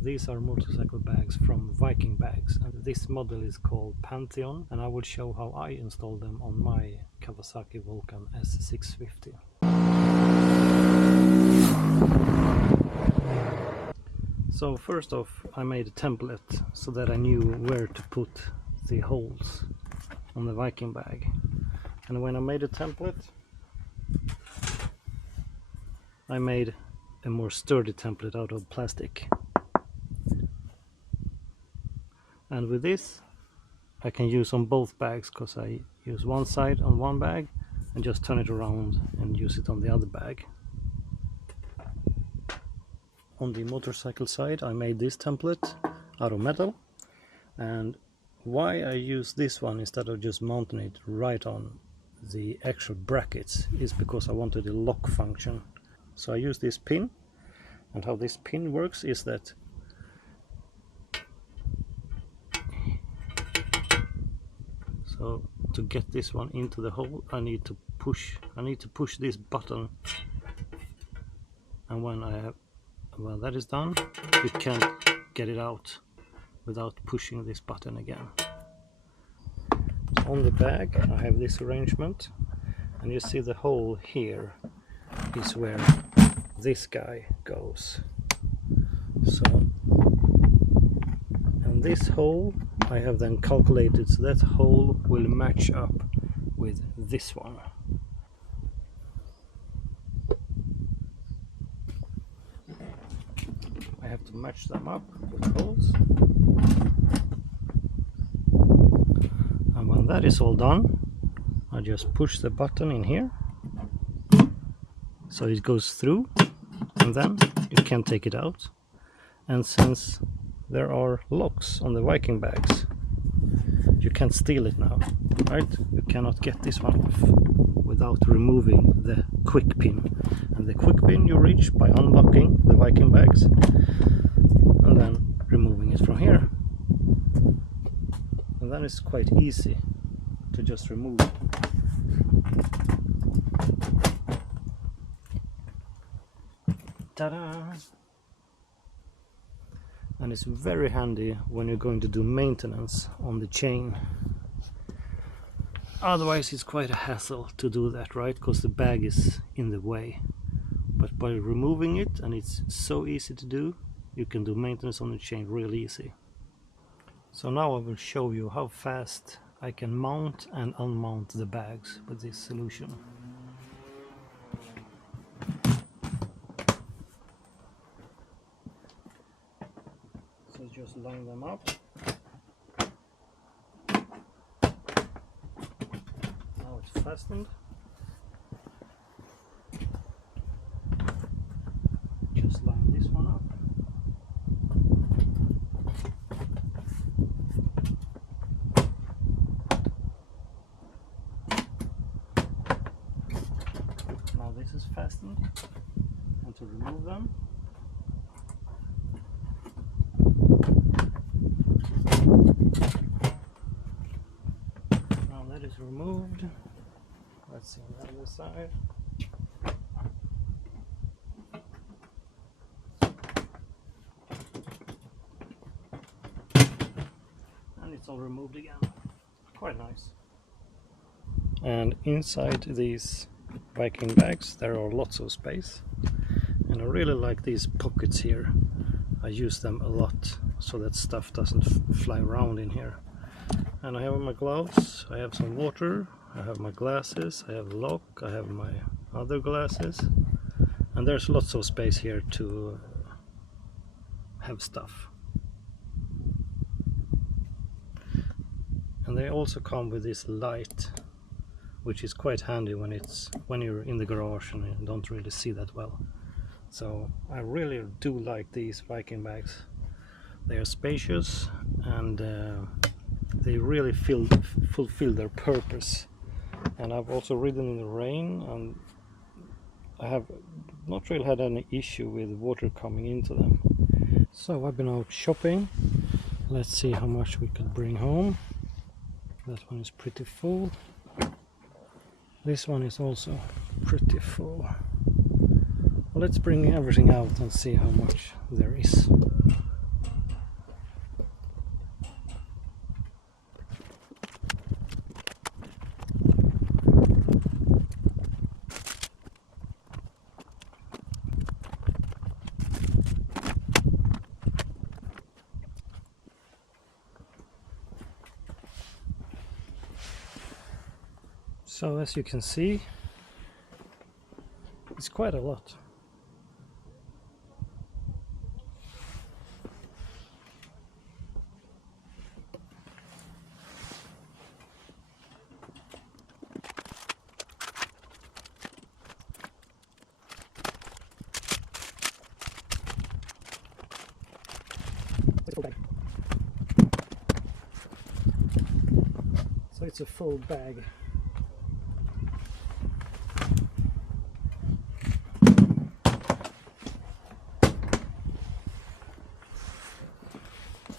These are motorcycle bags from Vikingbags, and this model is called Pantheon, and I will show how I installed them on my Kawasaki Vulcan S650. So first off, I made a template so that I knew where to put the holes on the Viking bag. And when I made a template, I made a more sturdy template out of plastic. And with this I can use on both bags, because I use one side on one bag and just turn it around and use it on the other bag. On the motorcycle side I made this template out of metal, and why I use this one instead of just mounting it right on the actual brackets is because I wanted a lock function. So I use this pin, and how this pin works is that so to get this one into the hole I need to push this button, and when that is done you can't get it out without pushing this button again. So on the bag I have this arrangement, and you see the hole here is where this guy goes. So, and this hole I have then calculated so that hole will match up with this one. I have to match them up with holes. And when that is all done, I just push the button in here so it goes through, and then you can take it out. And since there are locks on the Viking bags, you can't steal it now, right? You cannot get this one off without removing the quick pin, and the quick pin you reach by unlocking the Viking bags and then removing it from here, and then it's quite easy to just remove it. Ta-da! And it's very handy when you're going to do maintenance on the chain. Otherwise it's quite a hassle to do that, right? Because the bag is in the way. But by removing it, and it's so easy to do, you can do maintenance on the chain real easy. So now I will show you how fast I can mount and unmount the bags with this solution. So just line them up. Now it's fastened. Just line this one up. Now this is fastened, and to remove them, now that is removed. Let's see on the other side. And it's all removed again. Quite nice. And inside these Viking bags there are lots of space, and I really like these pockets here. I use them a lot so that stuff doesn't fly around in here. And I have my gloves, I have some water, I have my glasses, I have a lock, I have my other glasses, and there's lots of space here to have stuff. And they also come with this light, which is quite handy when you're in the garage and you don't really see that well. So I really do like these Viking bags. They are spacious, and they really fulfill their purpose. And I've also ridden in the rain, and I have not really had any issue with water coming into them. So I've been out shopping. Let's see how much we could bring home. That one is pretty full. This one is also pretty full. Well, let's bring everything out and see how much there is. So as you can see, it's quite a lot. So it's a full bag.